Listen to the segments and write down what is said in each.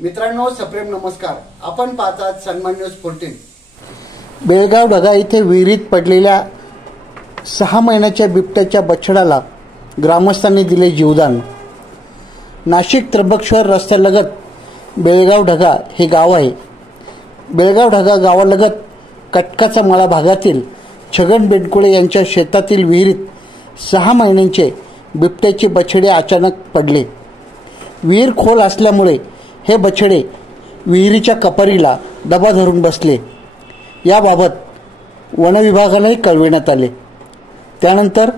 मित्रांनो, सप्रेम नमस्कार। आपण पाहतात सन्मान न्यूज 14। बेळगाव ढगा येथे विहिरीत पडलेल्या 6 महिन्याच्या बिबट्याच्या बछडाला ग्रामस्थांनी दिले जीवदान। नाशिक त्र्यंबकेश्वर रस्त्यालगत बेळगाव ढगा हे गाव आहे। बेळगाव ढगा गावालगत कटकाचा मळा भागातील छगन बेंडकुळे यांच्या शेतातील विहिरीत 6 महिन्यांचे बिबट्याचे बछडे अचानक पडले। विहीर खोल असल्यामुळे हे बछडे विहिरीच्या कपारीला दबा धरून बसले। याबाबत वन विभागालाही कळविण्यात आले। त्यानंतर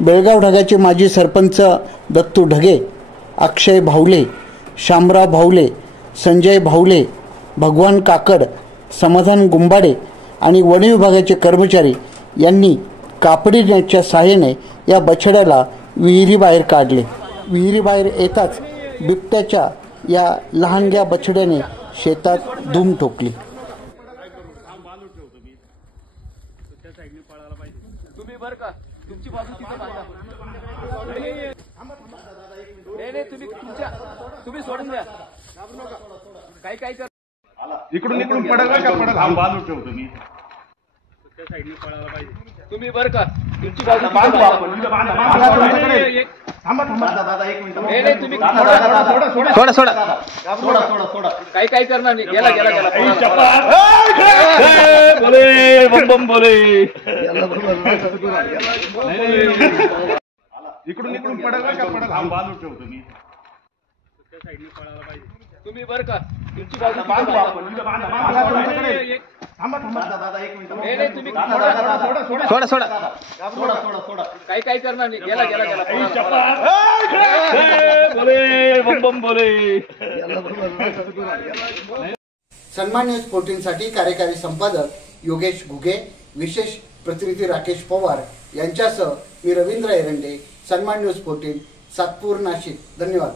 बेळगाव ढगाचे माजी सरपंच दत्तू ढगे, अक्षय भावले, शामराव भावले, संजय भावले, भगवान काकड, समाधान गुंबाडे आणि वन विभागाचे कर्मचारी यांनी कापडी नेटच्या सहाय्याने या बछड्याला विहिरीबाहेर काढले। विहिरीबाहेर येताच बिबट्याच्या या लहानग्या बछड्याने शेतात धूम ठोकली। तुम्ही बर का तुमची बाजू तिथं बांधा। नाही तुम्ही सोडून द्या। काय कर इकडून पडेल का पडेल हा बांधून ठेवतो मी त्या साइडने पळायला पाहिजे। तुम्ही बर का तुमची बाजू बांधू आपण तुमच्याकडे थांबा दादा 1 मिनिट नाही तुम्ही सोडा काय करणार नाही। गेला बोले बम बम बोले इकडून पडेल का पडेल हा बांधून ठेवतो मी त्या साइडने पळायला पाहिजे। तुम्ही बर का तुमची बाजू बांधू आपण तुमच्याकडे थांबा दादा 1 मिनिट नाही तुम्ही सोडा काय करणार नाही। गेला बोले बम बम बोले। सन्मान न्यूज 14 साठी कार्यकारी संपादक योगेश घुगे, विशेष प्रतिनिधी राकेश पवार यांच्यासह मी रवींद्र एरंडे, सन्मान न्यूज 14, सातपूर, नाशिक। धन्यवाद।